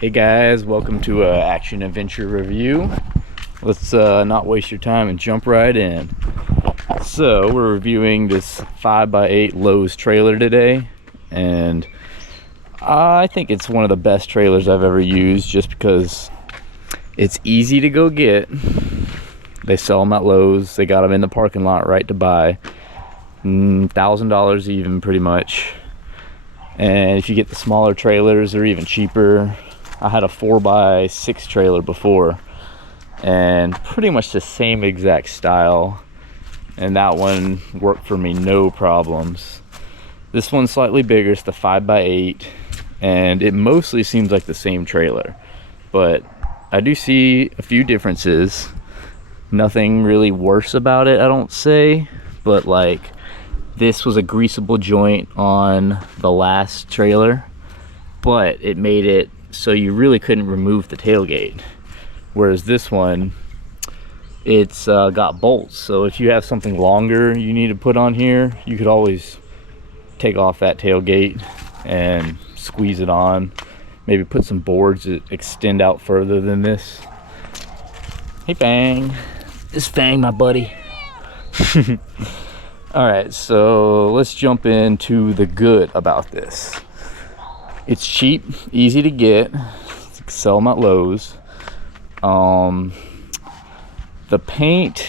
Hey guys, welcome to a action adventure review. Let's not waste your time and jump right in. So we're reviewing this 5x8 Lowe's trailer today, and I think it's one of the best trailers I've ever used just because it's easy to go get. They sell them at Lowe's. They got them in the parking lot right to buy. $1,000 even, pretty much. And if you get the smaller trailers, they're even cheaper. I had a 4x6 trailer before, and pretty much the same exact style, and that one worked for me no problems. This one's slightly bigger. It's the 5x8, and it mostly seems like the same trailer, but I do see a few differences. Nothing really worse about it, I don't say, but like this was a greasable joint on the last trailer, but it made it so you really couldn't remove the tailgate, whereas this one, it's got bolts, so if you have something longer you need to put on here, you could always take off that tailgate and squeeze it on. Maybe put some boards that extend out further than this. Hey Fang, this Fang my buddy. All right, so let's jump into the good about this. It's cheap, easy to get. Sell them at Lowe's. The paint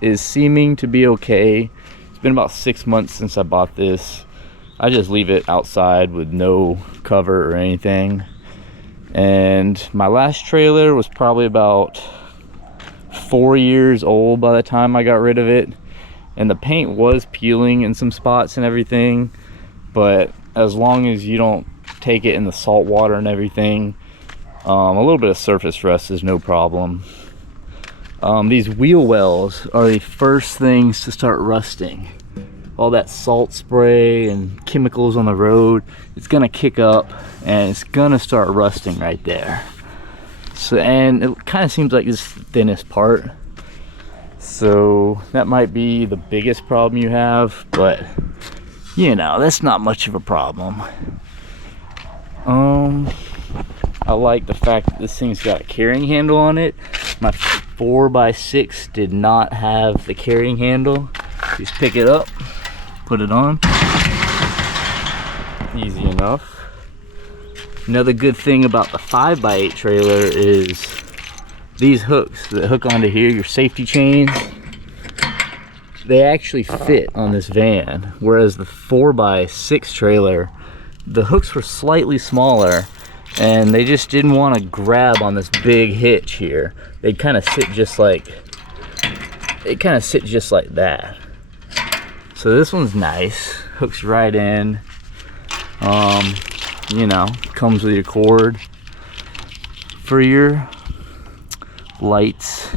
is seeming to be okay. It's been about 6 months since I bought this. I just leave it outside with no cover or anything. And my last trailer was probably about 4 years old by the time I got rid of it. And the paint was peeling in some spots and everything. But as long as you don't take it in the salt water and everything, a little bit of surface rust is no problem. These wheel wells are the first things to start rusting. All that salt spray and chemicals on the road, it's gonna kick up and it's gonna start rusting right there. So, and it kind of seems like this is the thinnest part, so that might be the biggest problem you have, but you know, that's not much of a problem. I like the fact that this thing's got a carrying handle on it. My 4x6 did not have the carrying handle. Just pick it up, put it on. Easy enough. Another good thing about the 5x8 trailer is these hooks that hook onto here, your safety chains, they actually fit on this van, whereas the 4x6 trailer, the hooks were slightly smaller and they just didn't want to grab on this big hitch here. They'd kind of sit just like, that. So this one's nice, hooks right in. You know, comes with your cord for your lights.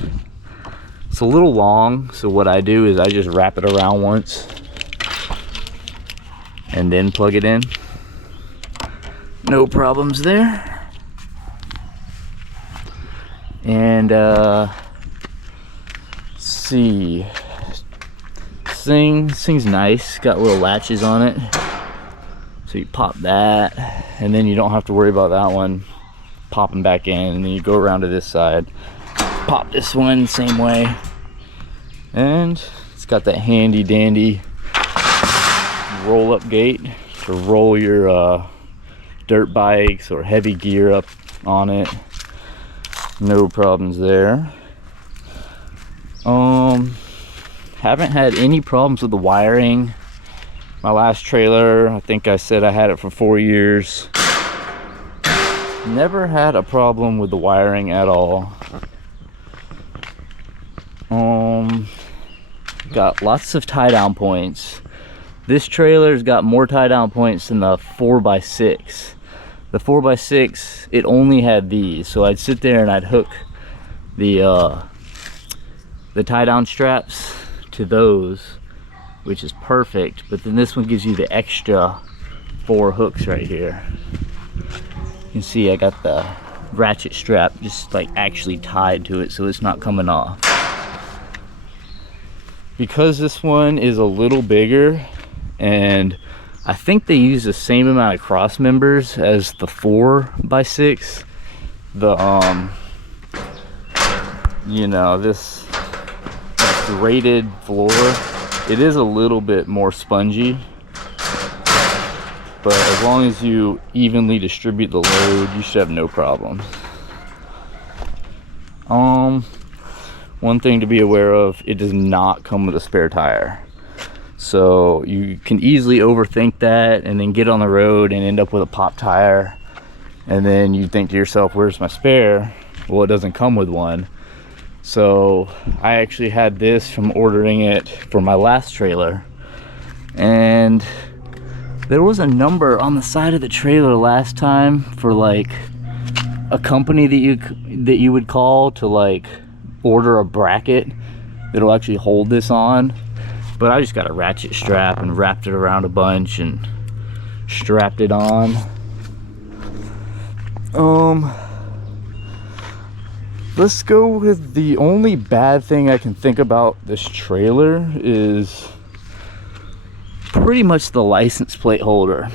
It's a little long, so what I do is I just wrap it around once and then plug it in. No problems there. And let's see, this thing's nice. Got little latches on it, so you pop that, and then you don't have to worry about that one popping back in. And then you go around to this side, pop this one same way, and it's got that handy dandy roll up gate to roll your dirt bikes or heavy gear up on it. No problems there. Haven't had any problems with the wiring. My last trailer, I think I said I had it for 4 years. Never had a problem with the wiring at all. Got lots of tie down points. This trailer's got more tie down points than the 4x6. The 4x6, it only had these, so I'd sit there and I'd hook the tie down straps to those, which is perfect. But then this one gives you the extra 4 hooks right here. You can see I got the ratchet strap just like actually tied to it, so it's not coming off. Because this one is a little bigger, and I think they use the same amount of cross members as the 4x6, the you know, this graded floor, it is a little bit more spongy, but as long as you evenly distribute the load, you should have no problems. One thing to be aware of, it does not come with a spare tire. So you can easily overthink that and then get on the road and end up with a pop tire. And then you think to yourself, where's my spare? Well, it doesn't come with one. So I actually had this from ordering it for my last trailer. And there was a number on the side of the trailer last time for like a company that you would call to like order a bracket that'll actually hold this on. But I just got a ratchet strap and wrapped it around a bunch and strapped it on. Let's go with the only bad thing I can think about this trailer is pretty much the license plate holder.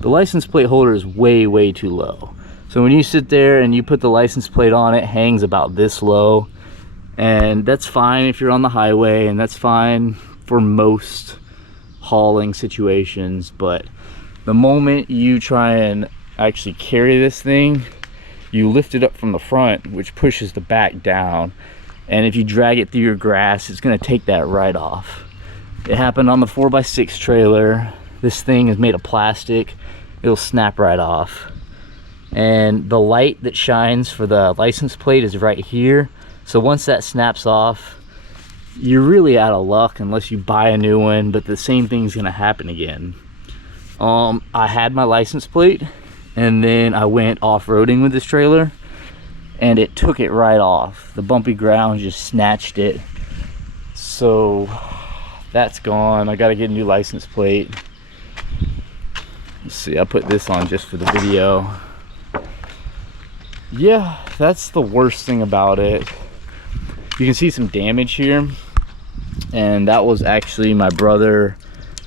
The license plate holder is way too low. So when you sit there and you put the license plate on, it hangs about this low. And that's fine if you're on the highway, and that's fine for most hauling situations. But the moment you try and actually carry this thing, you lift it up from the front, which pushes the back down. And if you drag it through your grass, it's gonna take that right off. It happened on the 4x6 trailer. This thing is made of plastic. It'll snap right off. And the light that shines for the license plate is right here. So once that snaps off, you're really out of luck unless you buy a new one, but the same thing's gonna happen again. I had my license plate, and then I went off-roading with this trailer, and it took it right off. The bumpy ground just snatched it. So that's gone. I gotta get a new license plate. Let's see, I put this on just for the video. Yeah, that's the worst thing about it. You can see some damage here, and that was actually my brother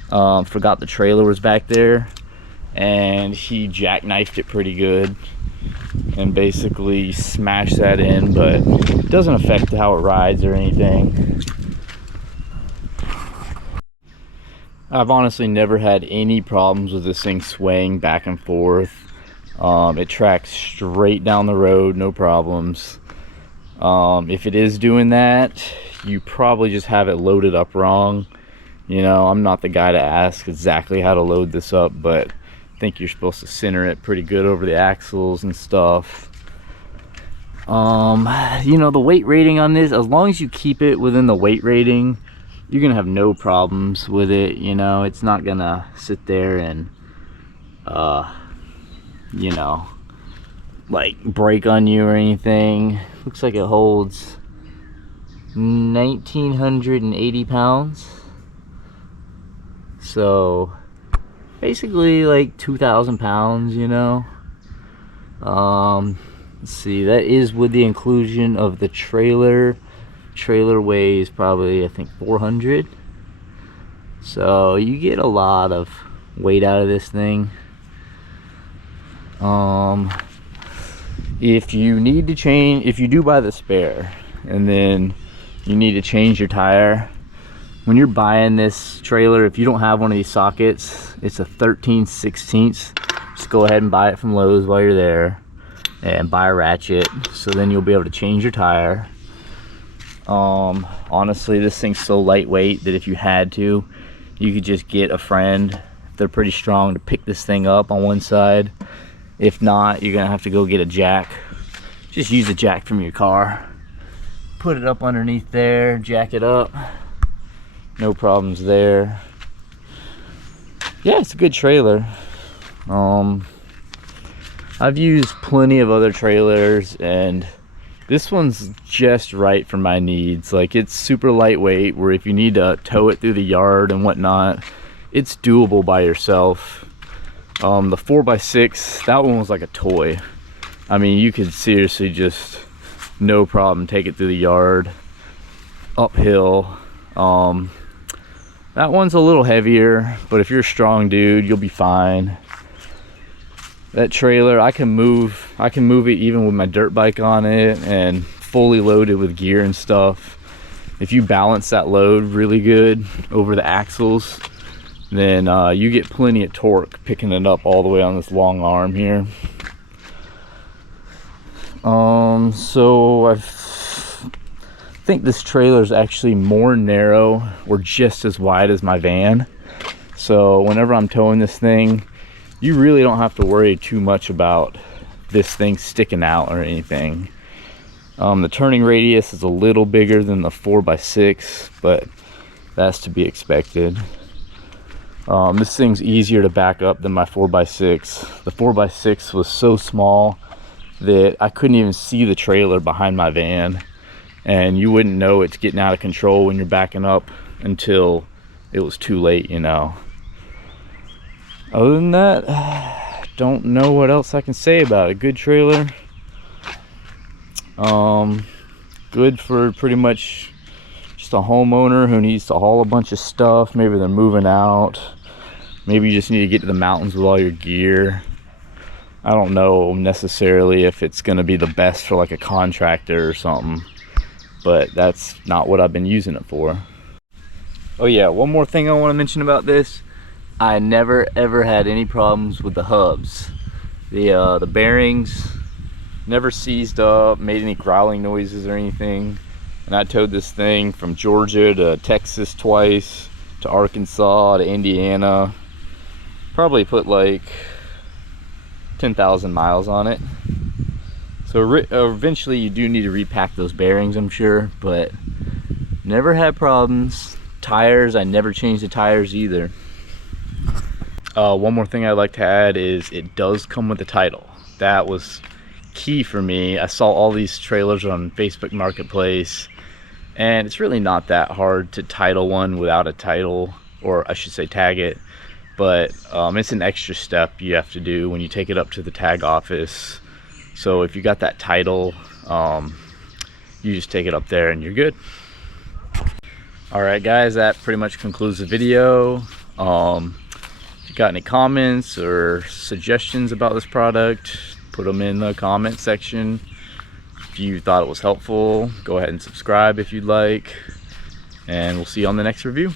forgot the trailer was back there, and he jackknifed it pretty good and basically smashed that in, but it doesn't affect how it rides or anything. I've honestly never had any problems with this thing swaying back and forth. It tracks straight down the road, no problems. If it is doing that, you probably just have it loaded up wrong. You know, I'm not the guy to ask exactly how to load this up, but I think you're supposed to center it pretty good over the axles and stuff. You know, the weight rating on this, as long as you keep it within the weight rating, you're gonna have no problems with it. You know, it's not gonna sit there and you know, like break on you or anything. Looks like it holds 1,980 pounds. So basically like 2,000 pounds, you know. Let's see, that is with the inclusion of the trailer. Trailer weighs probably, I think, 400. So you get a lot of weight out of this thing. If you need to change, if you do buy the spare and then you need to change your tire, when you're buying this trailer, if you don't have one of these sockets, it's a 13/16. Just go ahead and buy it from Lowe's while you're there and buy a ratchet, so then you'll be able to change your tire. Honestly, this thing's so lightweight that if you had to, you could just get a friend, if they're pretty strong, to pick this thing up on one side. If not, you're gonna have to go get a jack. Just use a jack from your car, put it up underneath there, jack it up, no problems there. Yeah, it's a good trailer. I've used plenty of other trailers, and this one's just right for my needs. Like, it's super lightweight, where if you need to tow it through the yard and whatnot, it's doable by yourself. The 4x6, that one was like a toy. I mean, you could seriously just no problem take it through the yard, uphill. That one's a little heavier, but if you're a strong dude, you'll be fine. That trailer, I can move I can move it even with my dirt bike on it and fully loaded with gear and stuff. If you balance that load really good over the axles, then you get plenty of torque picking it up all the way on this long arm here. So I think this trailer is actually more narrow or just as wide as my van. So whenever I'm towing this thing, you really don't have to worry too much about this thing sticking out or anything. The turning radius is a little bigger than the 4x6, but that's to be expected. This thing's easier to back up than my 4x6. The 4x6 was so small that I couldn't even see the trailer behind my van, and you wouldn't know it's getting out of control when you're backing up until it was too late, you know. Other than that, don't know what else I can say about it. Good trailer. Good for pretty much just a homeowner who needs to haul a bunch of stuff. Maybe they're moving out. Maybe you just need to get to the mountains with all your gear. I don't know necessarily if it's going to be the best for like a contractor or something, but that's not what I've been using it for. Oh yeah, one more thing I want to mention about this. I never ever had any problems with the hubs. The bearings never seized up, made any growling noises or anything. And I towed this thing from Georgia to Texas twice, to Arkansas, to Indiana. Probably put like 10,000 miles on it. So eventually you do need to repack those bearings, I'm sure, but never had problems. Tires, I never changed the tires either. One more thing I'd like to add is it does come with a title. That was key for me. I saw all these trailers on Facebook Marketplace, and it's really not that hard to title one without a title, or I should say tag it. But it's an extra step you have to do when you take it up to the tag office. So if you got that title, you just take it up there and you're good. Alright guys, that pretty much concludes the video. If you got any comments or suggestions about this product, put them in the comment section. If you thought it was helpful, go ahead and subscribe if you'd like, and we'll see you on the next review.